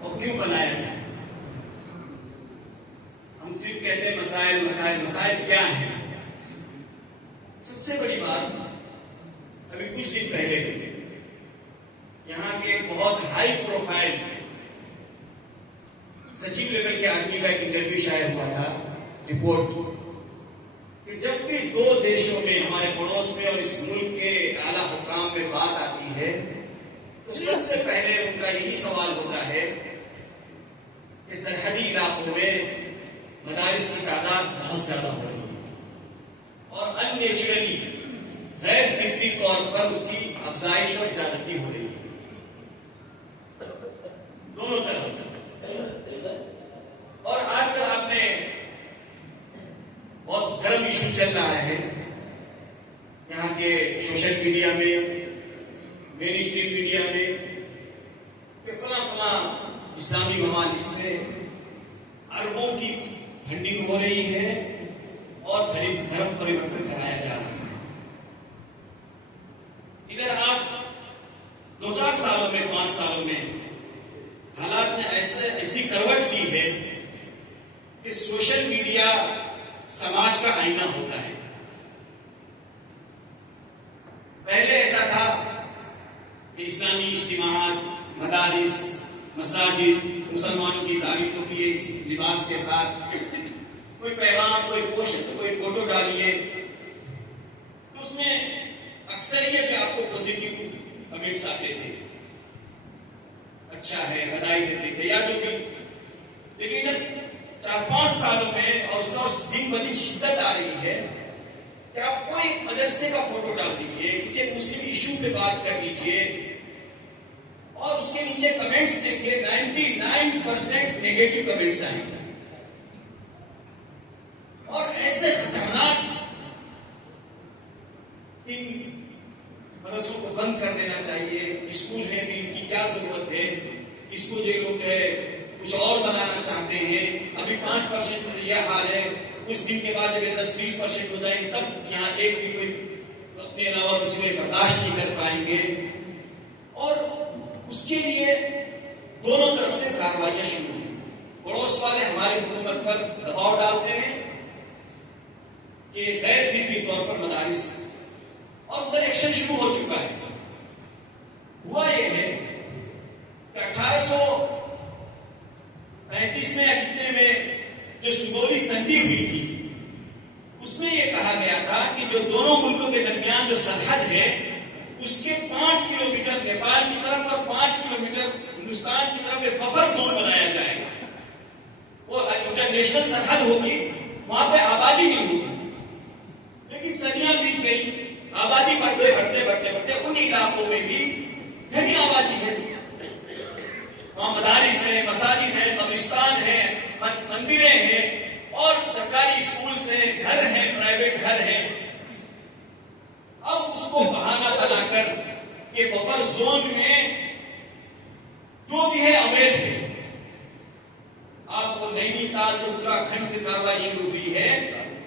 और क्यों बनाया जाए। हम सिर्फ कहते हैं मसाइल मसाइल मसाइल क्या है। सबसे बड़ी बात, अभी कुछ दिन पहले यहाँ के बहुत हाई प्रोफाइल सचिव लेवल के आदमी का एक इंटरव्यू शायद हुआ था, रिपोर्ट कि जब भी दो देशों में, हमारे पड़ोस में और इस मुल्क के आला हुकाम में बात आती है तो सबसे पहले उनका यही सवाल होता है कि सरहदी इलाकों में मदारिस की तादाद बहुत ज्यादा हो रही है और अननेचुरली गैर फिक्री तौर पर उसकी अफजाइश और ज्यादती हो रही है दोनों तरफ। और आजकल आपने बहुत गर्म इशू चल रहा है यहाँ के सोशल मीडिया में, मेन स्ट्रीम मीडिया में, कि फला इस्लामी ममालिक से अरबों की फंडिंग हो रही है और धर्म परिवर्तन कराया जा रहा है। इधर आप 2-4 सालों में, 5 सालों में हालात ने ऐसी करवट ली है कि सोशल मीडिया समाज का आईना होता है। पहले ऐसा था कि इस्लामी इज्तिमाआत, मदारिस, मसाजिद, मुसलमानों की दाढ़ी टोपी इस लिबास के साथ कोई पैगाम, कोई पोस्ट, कोई फोटो डालिए तो उसमें अक्सरियत आपको पॉजिटिव कमेंट्स आते थे, अच्छा है, बधाई देते थे या जो भी। लेकिन इधर 4-5 सालों में और उसमें दिन ब दिन शिद्दत आ रही है कि आप कोई मदरसे का फोटो डाल दीजिए, किसी एक मुस्लिम इशू पे बात कर लीजिए और उसके नीचे कमेंट्स देखिए, 99% नेगेटिव कमेंट्स आएंगे। और ऐसे खतरनाक इन मदरसों को बंद कर देना चाहिए, स्कूल है फिर इनकी क्या जरूरत है, इसको जो लोग है कुछ और बनाना चाहते हैं। अभी 5% में यह हाल है, कुछ दिन के बाद जब 10-20% हो जाएंगे तब यहाँ एक भी कोई अपने अलावा किसी को बर्दाश्त नहीं कर पाएंगे। और उसके लिए दोनों तरफ से कार्रवाइयां शुरू हैं। पड़ोस वाले हमारी हुकूमत पर दबाव डालते हैं कि गैर फिक्री तौर पर मदारिस, और उधर एक्शन शुरू हो चुका है। हुआ यह है कि 1835 में या कितने में जो सुगोली संधि हुई थी उसमें यह कहा गया था कि जो दोनों मुल्कों के दरमियान जो सरहद है उसके 5 किलोमीटर नेपाल की तरफ और 5 किलोमीटर हिंदुस्तान की तरफ एक बफर जोन बनाया जाएगा। वो इंटरनेशनल सरहद होगी, वहां पे आबादी नहीं होगी। लेकिन सदियां बीत गई, आबादी बढ़ते बढ़ते बढ़ते बढ़ते उन इलाकों में भी घनी आबादी है। वहां मदारिस है, मसाजिद है, कब्रिस्तान है, मंदिरें हैं और सरकारी स्कूल हैं, घर हैं, प्राइवेट घर हैं। अब उसको बहाना बनाकर के बफर जोन में जो भी है अवैध है। आपको नैनीताल से उत्तराखंड से कार्रवाई शुरू हुई है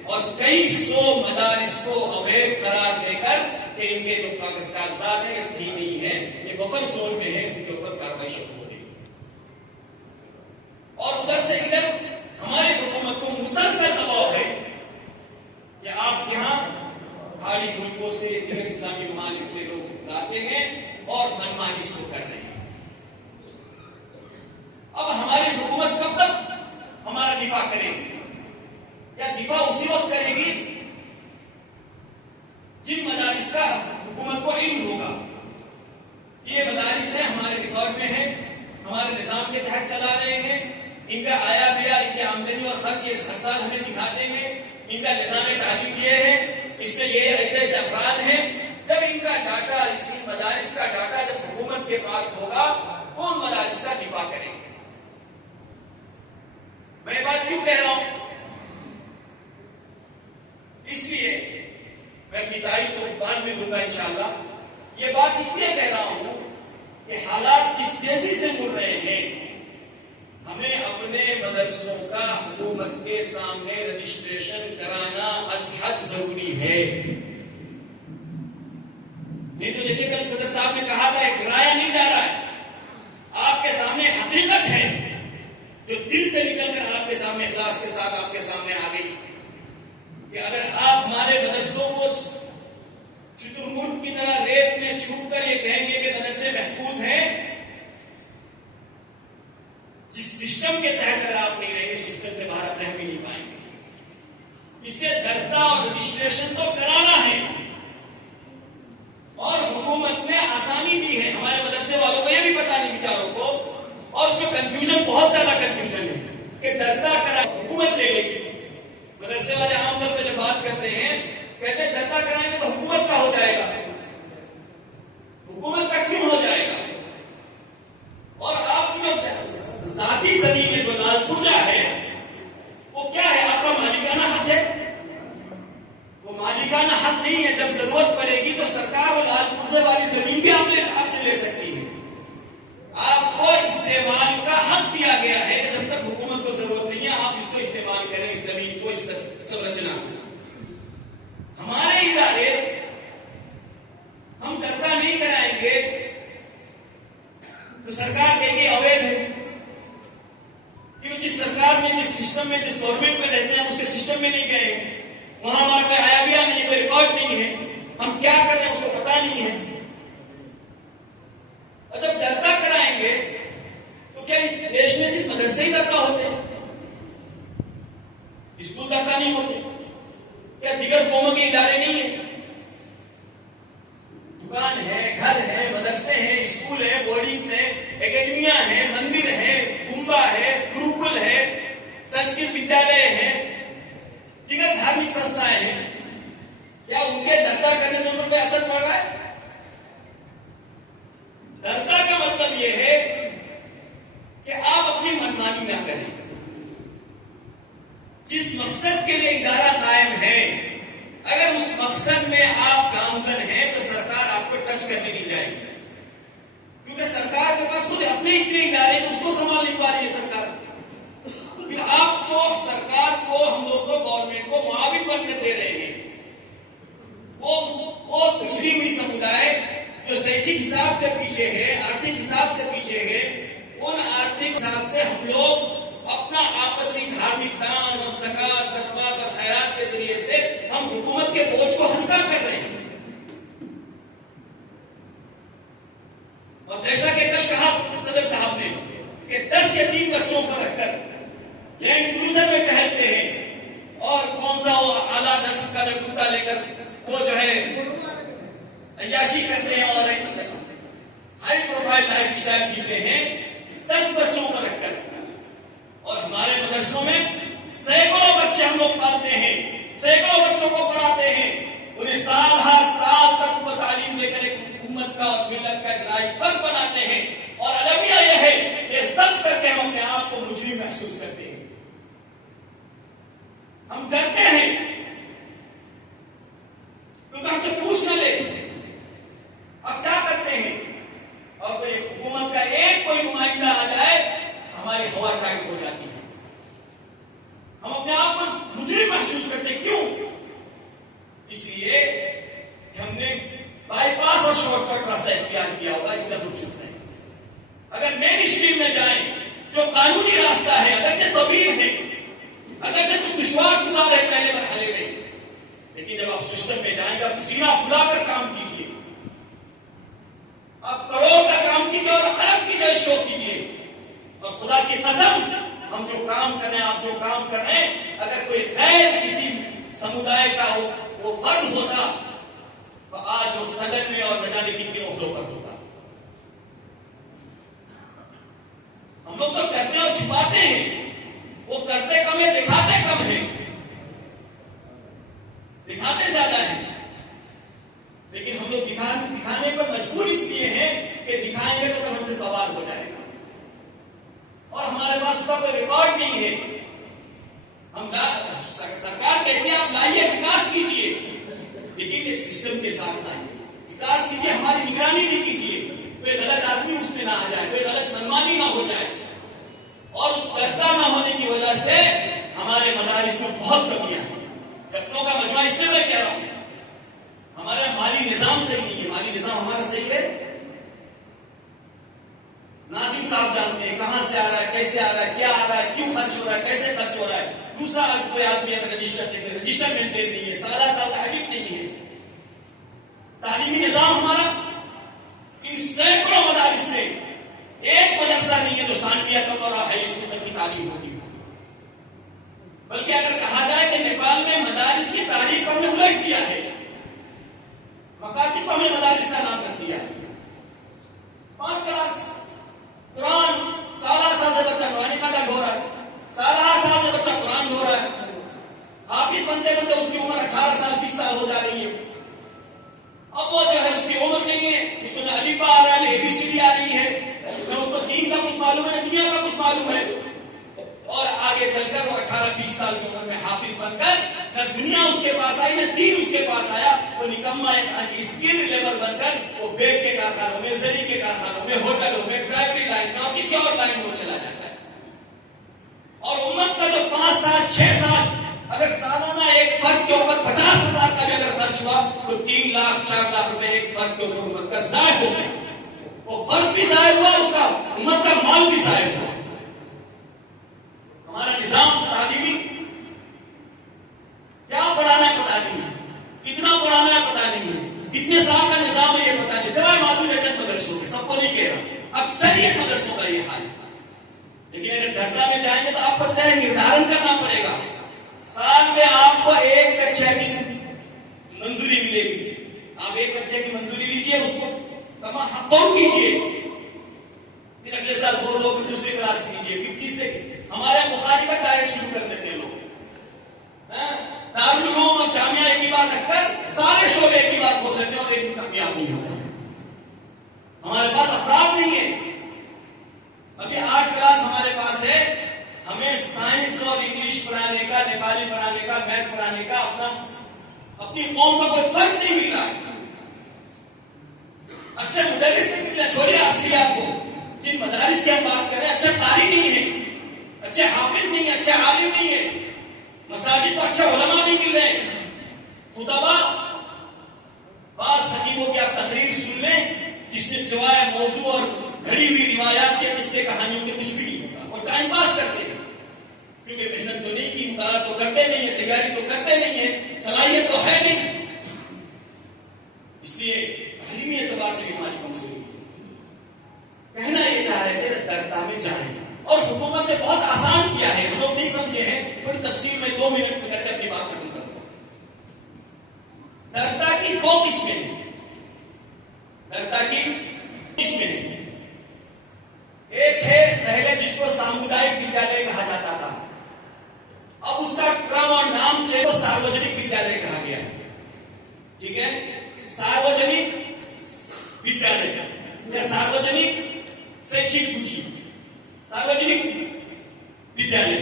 और कई 100 मदारिस को अवैध करार देकर कि इनके जो कागजात हैं ये सही नहीं है, ये बफर जोन में है, उनके ऊपर कार्रवाई शुरू हो गई। और उधर से इधर हमारी हुकूमत को मुसलसल दबाव है कि आप यहां पहाड़ी मुल्कों से, इधर इस्लामी ममालिक से लोग लाते हैं और मनमानी इसको कर रहे हैं। अब हमारी हुकूमत कब तक हमारा दिफा करेगी? या दिफा उसी वक्त करेगी जिन मदारिस का हुकूमत को इल्म होगा। ये मदारिस है, हमारे रिकॉर्ड में है, हमारे निजाम के तहत चला रहे हैं, इनका आया गया, इनके आमदनी और खर्च हर साल हमें दिखा देंगे, इनका निजाम तालीम ये है, इसमें ये ऐसे ऐसे अफराद हैं। जब इनका डाटा, इस मदारिस का डाटा जब हुकूमत के पास होगा तो उन मदारिस का दिफा करेंगे। मैं बात क्यों कह रहा हूं? इसलिए मैं अपनी तारीफ तो बाद में दूंगा इंशाअल्लाह। ये बात इसलिए कह रहा हूं कि हालात जिस तेजी से मुड़ रहे हैं, हमें अपने मदरसों का हुकूमत के सामने रजिस्ट्रेशन कराना अज़हद जरूरी है। नहीं तो जैसे कल सदर साहब ने कहा था, डराया नहीं जा रहा है, आपके सामने हकीकत है कसम इखलास के साथ आपके सामने आ गई कि अगर आप हमारे मदरसों को शुतुरमुर्ग की तरह रेत में छुपकर ये कहेंगे कि मदरसे महफूज हैं, जिस सिस्टम के तहत अगर आप नहीं रहेंगे, सिस्टम से बाहर आप रह भी नहीं पाएंगे। इसलिए दर्ता और रजिस्ट्रेशन तो कराना है, और हुकूमत ने आसानी दी है। हमारे मदरसे वालों को यह भी पता नहीं बेचारों को, और उसमें कंफ्यूजन, बहुत ज्यादा कंफ्यूजन है कि दर्ता करा हुकूमत ले लेगी। मदरसे वाले आमतौर पर जब बात करते हैं, कहते हैं दर्ता कराएंगे तो हुकूमत का हो जाएगा। हुकूमत का क्यों हो जाएगा? और आपकी जो जाती जमीन है, जो लाल पुर्जा है, वो क्या है? आपका मालिकाना हक है? वो मालिकाना हक नहीं है। जब जरूरत पड़ेगी तो सरकार वो लाल पुर्जे वाली जमीन भी आपसे ले सकती है। आपको इस्तेमाल का हक दिया गया है कि जब तक हुकूमत को जरूरत नहीं है, आप इसको इस्तेमाल करें, इस जमीन को, इस संरचना को। हमारे इदारे हम दर्ता नहीं कराएंगे तो सरकार कहेगी अवैध है, क्योंकि जिस सरकार में, जिस सिस्टम में, जिस गवर्नमेंट में रहते हैं, उसके सिस्टम में नहीं गए, वहां हमारा कोई आया बिया नहीं है, कोई रिकॉर्ड नहीं है, हम क्या कर रहे हैं उसको पता नहीं है। और जब दर्ता कराएंगे तो क्या इस देश में सिर्फ मदरसे ही दर्ता होते हैं? स्कूल दर्ता नहीं होते? क्या दिगर कौमों के इदारे नहीं है? दुकान है, घर है, मदरसे हैं, स्कूल है, बोर्डिंग्स है, एकेडमिया है, मंदिर है, गुम्बा है, गुरुकुल है, संस्कृत विद्यालय है, दिगर धार्मिक संस्थाएं हैं। क्या उनके दर्ता करने से उन पर असर पड़ रहा है? दर्ता का मतलब यह है कि आप अपनी मनमानी ना करें। जिस मकसद के लिए इदारा कायम है, अगर उस मकसद में आप गामजन हैं तो सरकार आपको टच करने नहीं जाएगी, क्योंकि सरकार के पास खुद अपने इतने इदारे तो उसको संभाल नहीं पा रही है सरकार। फिर आपको, सरकार को, हम लोग को, गवर्नमेंट को मुआविन बनकर दे रहे हैं। वो पिछड़ी हुई समुदाय जो शैक्षिक हिसाब से पीछे है, आर्थिक हिसाब से पीछे है, उन आर्थिक हिसाब से हम लोग अपना आपसी धार्मिक दान और ज़कात, सदक़ात और खैरात के जरिए से हम हुकूमत के बोझ को हल्का कर रहे हैं। और जैसा कि कल कहा सदर साहब ने कि 10 यतीम बच्चों को रखकर लैंड क्रूजर में टहलते हैं, और कौन सा वो आला नस्ल का जो कुत्ता लेकर वो जो है अय्याशी करते हैं और हाई प्रोफाइल लाइफ स्टाइल जीते हैं, 10 बच्चों को रखकर। और हमारे मदरसों में सैकड़ों बच्चे हम लोग पालते हैं, सैकड़ों बच्चों को पढ़ाते हैं, उन्हें साल हर साल तक उनको तालीम देकर एक उम्मत का और मिल्लत का एक लायक फर्द बनाते हैं। और अलविया यह है, ये सब करके हम अपने आप को मुजरिम महसूस करते हैं, हम डरते हैं, क्योंकि हमसे पूछ न ले। अब क्या करते हैं? और कोई हुकूमत का एक कोई नुमाइंदा आ जाए, हमारी हवा टाइट हो जाती है, हम अपने आप को मुजरिम महसूस करते हैं। क्यों? इसलिए हमने बाईपास और शॉर्टकट रास्ता इख्तियार किया होगा, इसलिए हम चुप रहे। अगर मेन स्ट्रीम में जाएं, जो कानूनी रास्ता है, अगरचे तवील है, अगरचे कुछ दुश्वार गुजार है पहले मरहले में, लेकिन जब आप सिस्टम में जाएंगे, आप सीना फुलाकर काम कीजिए, आप करोड़ का काम कीजिए और अरब की जय शो कीजिए। और खुदा की कसम, हम जो काम कर रहे हैं, आप जो काम कर रहे हैं, अगर कोई गैर किसी समुदाय का वो फर्द होता तो आज वो सदन में और न जाने किन किन ओहदों पर होता। हम लोग तो करते और छिपाते हैं, वो करते कम है, दिखाते कम है, दिखाते ज्यादा है। लेकिन हम लोग दिखाने पर मजबूर इसलिए हैं कि दिखाएंगे तो कल हमसे सवाल हो जाएगा, और हमारे पास उसका कोई रिकॉर्ड नहीं है। हम सरकार कहती है आप लाइए, विकास कीजिए, लेकिन एक सिस्टम के साथ लाइए, विकास कीजिए, हमारी निगरानी भी कीजिए, कोई गलत आदमी उसमें ना आ जाए, कोई गलत मनमानी ना हो जाए। और उस दर्ता ना होने की वजह से हमारे मदारिस में बहुत कमियां हैं। रत्नों का मजमा इसलिए मैं कह रहा हूं, हमारा माली निजाम सही नहीं है। माली निजाम हमारा सही है, नाजिम साहब जानते हैं कहां से आ रहा है, कैसे आ रहा है, क्या आ रहा है, है, क्यों खर्च हो रहा है, कैसे खर्च हो रहा है। दूसरा कोई आदमी अगर रजिस्टर मेंटेन नहीं है, साल तालीम नहीं है। तालीमी निजाम हमारा इन सैकड़ों मदारिस में एक मदरसा नहीं है जो सानविया तक और हाई स्कूल तक की तालीम होती है। बल्कि अगर कहा जाए कि नेपाल में मदारिस की तारीफ हमने उलट दिया है, मकातिब को हमने मदारिस का नाम कर दिया है। 5 क्लास कुरान, साल से बच्चा कुरान खाता ढो रहा है, साल से बच्चा कुरान ढो रहा है। हाफिज बनते बनते उसकी उम्र 18 साल 20 साल हो जा रही है। अब वो जो है उसकी उम्र नहीं है, उसको न अलीफा आ रहा है, न एबीसीडी आ रही है, न उसको दीन का कुछ मालूम है, न दुनिया का कुछ मालूम है। और आगे चलकर वो 18-20 साल की उम्र में हाफिज बनकर न दुनिया उसके पास आई, न दीन उसके पास आया। वो निकम्मा एक स्किल लेबर बनकर वो बेग के कारखानों में, जरी के कारखानों में, होटलों में, ड्राइवरी लाइन में और किसी और लाइन में वो चला जाता है। और उम्मत का जो 5 साल 6 साल अगर सालाना एक फर्द के ऊपर 50,000 का भी अगर खर्च हुआ तो 3 लाख 4 लाख रुपए एक फर्द के ऊपर उम्मत का जाय हो गए। वो फर्द भी जाय हुआ, उसका उम्मत का माल भी जाय हुआ। हमारा निजाम तालीमी क्या पढ़ाना है पता नहीं है, कितना पढ़ाना है पता नहीं है, कितने साल का निजाम है ये पता नहीं। सिवाय माधुर्य चंद मदरसों के, सबको नहीं कह रहा, अक्सरियत मदरसों का ये हाल है। लेकिन अगर दर्जा में जाएंगे तो आपको तय निर्धारण करना पड़ेगा। साल में आपको एक कक्षा की मंजूरी मिलेगी, आप एक कक्षा की मंजूरी लीजिए, उसको तमाम कीजिए, फिर अगले साल 2 की दूसरी क्लास कीजिए, फिर तीसरे। हमारे बुखारी का डायरेक्ट शुरू कर देते हैं लोग, दारुल उलूम और जामिया एक ही बार रखकर सारे शोबे एक ही बार खोल देते हैं और एक कामयाब नहीं होता। हमारे पास अफराद नहीं है। अभी 8 क्लास हमारे पास है, हमें साइंस और इंग्लिश पढ़ाने का, नेपाली पढ़ाने का, मैथ पढ़ाने का अपनी कौम का कोई फर्क नहीं मिल रहा है। अच्छे मुदर्रिस नहीं मिल रहा। छोड़िए असलियत को, जिन मदारिस की हम बात करें, अच्छा कारी नहीं है, अच्छे हाफिज नहीं है, अच्छे आलिम नहीं है, मसाजिद को अच्छे उलमा नहीं मिल रहे। खुतबा बास हकीमों की आप तकरीर सुन लें जिसमें सिवाय मौजू और घड़ी हुई रिवायात के किस्से कहानियों के कुछ भी नहीं होता, और टाइम पास करते हैं। क्योंकि मेहनत तो नहीं की, मुताला तो करते नहीं है, तैयारी तो करते नहीं है, सलाहियत तो है नहीं, इसलिए तालीमी एतबार से भी हमारी कमजोरी है। कहना ये चाह रहे थे दर्ता में जाए, और हुकूमत ने बहुत आसान किया है, हम लोग नहीं समझे हैं। थोड़ी तफसील में 2 मिनट में करके अपनी बात खत्म करूंगा। दर्ता की 2 किस्में हैं, दर्ता की किस्में हैं। एक है पहले जिसको सामुदायिक विद्यालय कहा जाता था, अब उसका क्रम और नाम से सार्वजनिक विद्यालय कहा गया है। ठीक है, सार्वजनिक विद्यालय या सार्वजनिक शैक्षिक पूंजी, सार्वजनिक विद्यालय।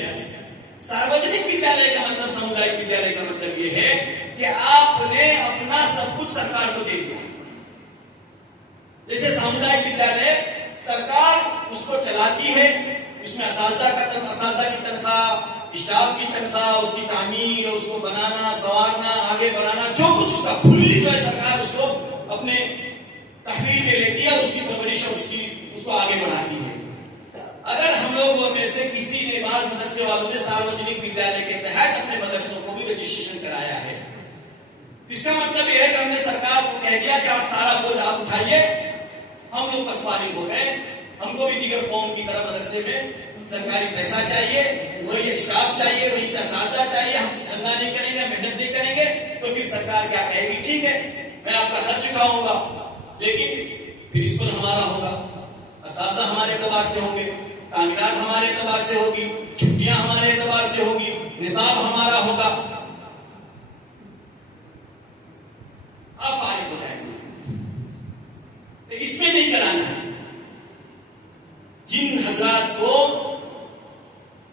सार्वजनिक विद्यालय का मतलब, सामुदायिक विद्यालय का मतलब यह है कि आपने अपना सब कुछ सरकार को दे दिया। जैसे सामुदायिक विद्यालय सरकार उसको चलाती है, उसमें असातिज़ा की तनख्वाह, स्टाफ की तनख्वाह, उसकी तामीर, उसको बनाना, संवारना, आगे बढ़ाना, जो कुछ उसका फुल्ली जो है सरकार उसको अपने तहवील में लेती है, उसकी परवरिश उसको आगे बढ़ाती है। अगर हम लोगों में से किसी ने, बाज़ मदरसे वालों ने सार्वजनिक विद्यालय के तहत अपने मदरसों को भी रजिस्ट्रेशन कराया है, इसका मतलब यह है कि हमने सरकार को कह दिया कि आप सारा बोझ आप उठाइए, हम लोग बस फारिग हो गए, हमको भी दीगर कौम की तरह मदरसे में सरकारी पैसा चाहिए, वही स्टाफ चाहिए, वही असातिज़ा चाहिए, हम तो चंदा नहीं करेंगे, मेहनत नहीं करेंगे, तो फिर सरकार क्या कहेगी, ठीक है मैं आपका खर्च उठाऊंगा, लेकिन फिर स्कूल हमारा होगा, असातिज़ा हमारे एतबार से होंगे, तामीरात हमारे एतबार से होगी, छुट्टियां हमारे एतबार से होगी, निसाब हमारा होगा, आप फारिग हो जाएंगे। इसमें नहीं कराना है। जिन हजरात को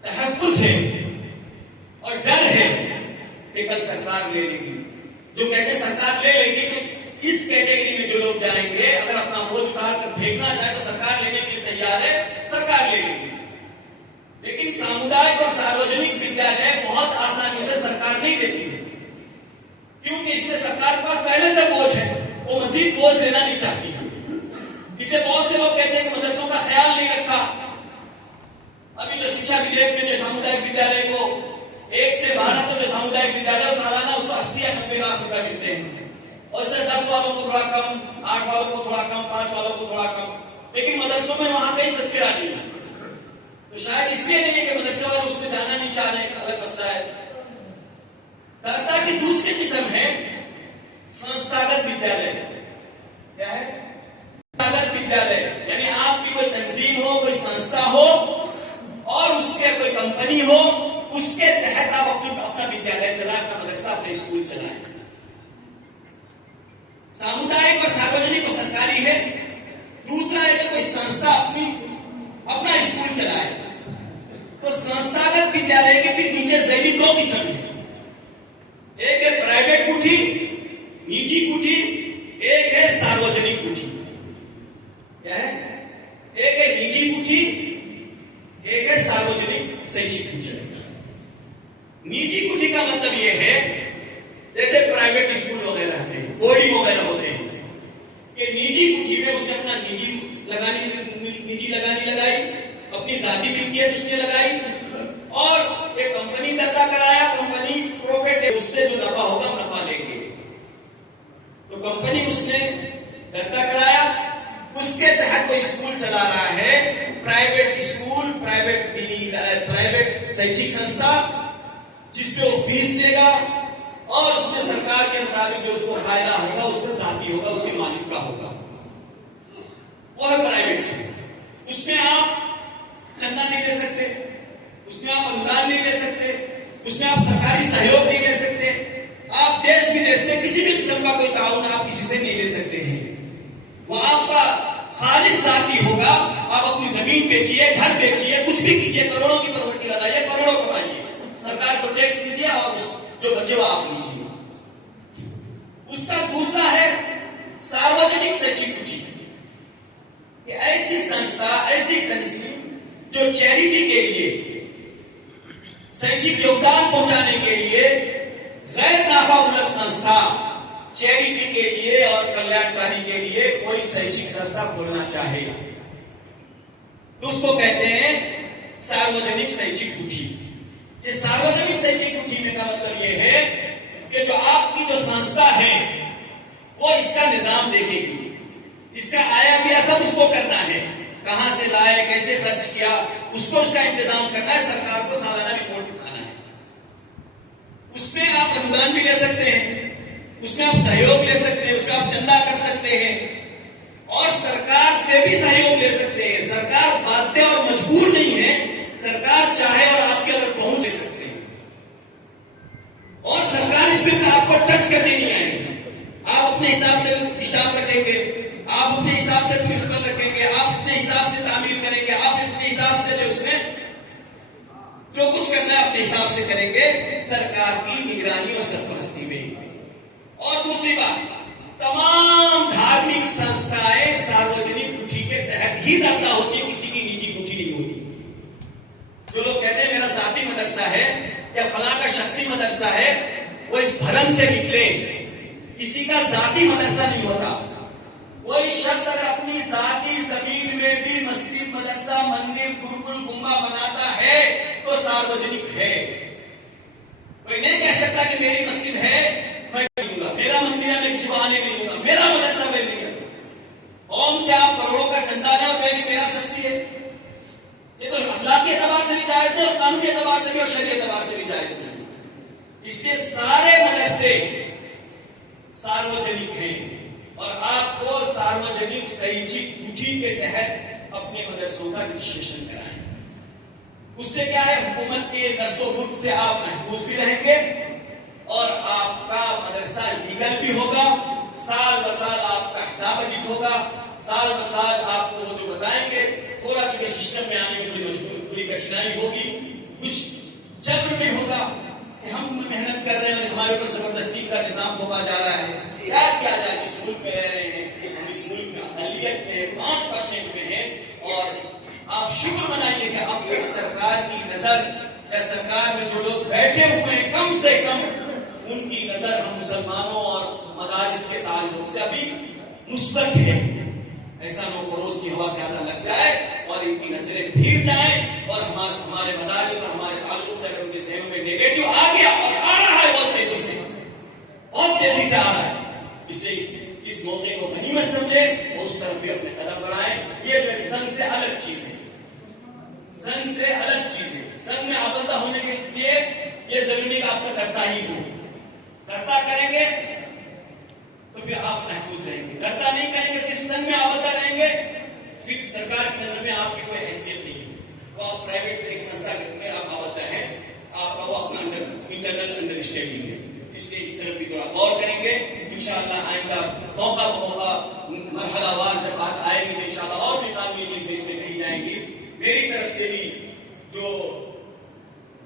तहफ़्फ़ुज़ है और डर है कि कल सरकार ले लेगी, जो कहते हैं सरकार ले लेगी, तो इस कैटेगरी में जो लोग जाएंगे, अगर अपना बोझ उठाकर फेंकना चाहे तो सरकार लेने के लिए तैयार है, सरकार ले लेगी। लेकिन सामुदायिक और सार्वजनिक विद्यालय बहुत आसानी से सरकार नहीं देती है, क्योंकि इससे सरकार के पास पहले से बोझ है, वो मजीद बोझ लेना नहीं चाहती है। इसलिए बहुत से लोग कहते हैं कि मदरसों का ख्याल नहीं रखा। अभी जो शिक्षा विधेयक में जो सामुदायिक विद्यालय को 1 से 12 तो जो सामुदायिक विद्यालय सालाना उसको 80 या 90 लाख रुपए मिलते हैं, और इससे 10 वालों को थोड़ा कम, 8 वालों को थोड़ा कम, 5 वालों को थोड़ा कम, लेकिन मदरसों में वहां कहीं तस्करा नहीं है। तो शायद इसलिए नहीं है कि मदरसे वाले उसमें जाना नहीं चाह रहे, अलग मसला है। तरता की दूसरी किस्म है संस्थागत विद्यालय। क्या है? संस्थागत विद्यालय यानी आपकी कोई तंजीम हो, कोई संस्था हो और उसके कोई कंपनी हो, उसके तहत आप अपना विद्यालय चलाएं, अपना मदरसा, अपने स्कूल चलाएं। सामुदायिक और सार्वजनिक और सरकारी है। दूसरा है कि कोई संस्था अपना स्कूल चलाए। तो संस्थागत विद्यालय के फिर नीचे झैली 2 किस्म है। एक है प्राइवेट कुठी, निजी कुठी, एक है सार्वजनिक कुठी। क्या है? एक है निजी कुठी, एक है सार्वजनिक शैक्षिक कुठी। निजी कुठी का मतलब यह है जैसे प्राइवेट स्कूल वगैरह हैं, बोर्डिंग वगैरह होते हैं, कि निजी कुठी में उसने अपना निजी लगानी लगाई, अपनी जाती मिल्कियत उसने लगाई, और एक कंपनी दर्ता कराया, कंपनी प्रॉफिट है, उससे जो नफा होगा नफा लेंगे। तो कंपनी उसने दर्ता कराया, उसके तहत कोई स्कूल चला रहा है, प्राइवेट स्कूल, प्राइवेट शैक्षिक संस्था, जिसपे वो फीस लेगा और उसमें सरकार के मुताबिक जो उसको फायदा होगा उसका जाती होगा, उसके मालिक का होगा, वो है प्राइवेट। उसमें आप चंदा नहीं ले सकते, उसमें आप अनुदान नहीं ले सकते, उसमें आप सरकारी सहयोग नहीं ले सकते, आप देश विदेश से किसी भी किस्म का कोई ताउन आप किसी से नहीं ले सकते हैं। वो आपका खालिस जाती होगा। आप अपनी जमीन बेचिए, घर बेचिए, कुछ भी कीजिए, करोड़ों की प्रॉपर्टी लगाइए, करोड़ों कमाइए, सरकार को टैक्स दीजिए और जो बचे वो आप लीजिए। उसका दूसरा है सार्वजनिक शैक्षिक कुठी। ऐसी संस्था, ऐसी तंजीम जो चैरिटी के लिए, शैक्षिक योगदान पहुंचाने के लिए, गैर नाफामुलक संस्था, चैरिटी के लिए और कल्याणकारी के लिए कोई शैक्षिक संस्था खोलना चाहे तो उसको कहते हैं सार्वजनिक शैक्षिक कुठी। ये सार्वजनिक शैक्षिक कुठी का मतलब यह है कि जो आपकी जो संस्था है वो इसका निजाम देखेगी, इसका आया गया सब उसको करना है, कहां से लाए, कैसे खर्च किया, उसको उसका इंतजाम करना है, सरकार को सालाना रिपोर्ट बनाना है। उसमें आप अनुदान भी ले सकते हैं, उसमें आप सहयोग ले सकते हैं, उसमें आप चंदा कर सकते हैं और सरकार से भी सहयोग ले सकते हैं। सरकार बाध्य और मजबूर नहीं है, सरकार चाहे और आपके अगर पहुंच ले सकते हैं, और सरकार इसमें आपको टच करने नहीं आएगी। आप अपने हिसाब से स्टाफ रखेंगे, आप अपने हिसाब से प्रिंसिपल रखेंगे, आप अपने हिसाब से तामीर करेंगे, आप अपने हिसाब से जो उसमें जो कुछ करना है अपने हिसाब से करेंगे, सरकार की निगरानी और सरपरस्ती में। और दूसरी बात, तमाम धार्मिक संस्थाएं सार्वजनिक कुठी के तहत ही दर्ता होती है, किसी की निजी कुठी नहीं होती। जो लोग कहते हैं मेरा जाती मदरसा है या फलां का शख्सी मदरसा है, वो इस भरम से निकले, किसी का जाती मदरसा नहीं होता। कोई शख्स अगर अपनी जाती जमीन में भी मस्जिद, मदरसा, मंदिर, गुरुकुल, गुम्बा बनाता है तो सार्वजनिक है। कोई नहीं कह सकता कि मेरी मस्जिद है मैं नहीं दूंगा, मेरा मंदिर है मैं किसी को आने नहीं दूंगा, मेरा मदरसा मैं नहीं करूंगा। ओम से आप करोड़ों का चंदा लें और कहेंगे मेरा शख्सी है, ये तो अखलाकी एतबार से भी जायज नहीं और कानूनी एतबार से भी और शरीयत एतबार से भी जायज नहीं। इसलिए सारे मदरसे सार्वजनिक हैं और आपको सार्वजनिक शैक्षिक कुठी के तहत अपने मदरसों का रजिस्ट्रेशन कराएं। उससे क्या है, हुकूमत के दस्तोबुर्द से आप महफूज भी रहेंगे और आपका मदरसा लीगल भी होगा, साल ब साल आपका हिसाब ऑडिट होगा, साल ब साल आपको वो जो बताएंगे, थोड़ा चूंकि सिस्टम में आने में थोड़ी कठिनाई होगी, कुछ जब्र भी होगा कि हम मेहनत कर रहे हैं और हमारे ऊपर जबरदस्ती का निजाम थोपा जा रहा है। क्या किया जाए, इस मुल्क में रह रहे हैं, हम इस मुल्क में अक़लियत में 5% में हैं और आप शुक्र मनाइए कि अब एक सरकार की नजर या सरकार में जो लोग बैठे हुए हैं कम से कम उनकी नजर हम मुसलमानों और मदारिस के ताल्लुक से अभी मुस्बत है। ऐसा नो पड़ोस की हवा ज्यादा लग जाए और इनकी नजरें फिर जाए और हमारे संघ से अलग चीज है। संघ में आबद्ध होने के लिए ये जरूरी है कि आपका कर्ता ही हो। कर्ता करेंगे तो फिर आप महफूज रहेंगे, कर्ता नहीं करेंगे, सिर्फ संघ में आबद्ध रहेंगे, फिर सरकार की नजर में आपकी कोई हैसियत नहीं है। तो आप प्राइवेट एक संस्था में आप आबद्ध हैं, आपका वो अपना इंटरनल अंडरस्टैंडिंग है। इसके इस तरफ भी थोड़ा गौर करेंगे। इंशाअल्लाह आइंदा मौका मरहलावार जब बात आएगी तो इंशाअल्लाह और भी कानूनी चीजें इसमें कही जाएंगी। मेरी तरफ से भी जो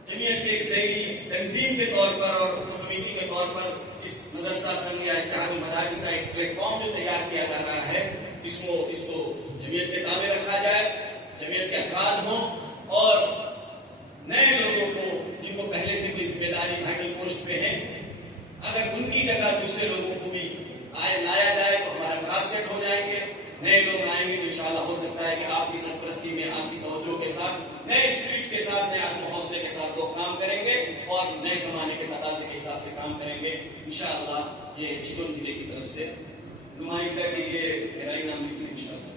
जमीयत के एक सही तंजीम के तौर पर और उपसमिति के तौर पर इस मदरसा संघ या इत्तेहादुल मदारिस का एक प्लेटफॉर्म जो तैयार किया जा रहा है, इसको जमीयत के ताबे रखा जाए, जमीयत के अफराद हों और नए लोगों को जिनको पहले से भी जिम्मेदारी वाइटल पोस्ट पे है, अगर उनकी जगह दूसरे लोगों को भी लाया जाए तो हमारे अफराद सेट हो जाएंगे। नए लोग आएंगे तो इंशाअल्लाह हो सकता है कि आपकी सरपरस्ती में, आपकी तवज्जो के साथ, नए स्पिरिट के साथ, नए आज़म हौसले के साथ लोग काम करेंगे और नए जमाने के तकाजे के हिसाब से काम करेंगे। इंशाअल्लाह ये चितौन जिले की तरफ से नुमाइंदा के लिए मेरा इनाम लिखिए इंशाअल्लाह।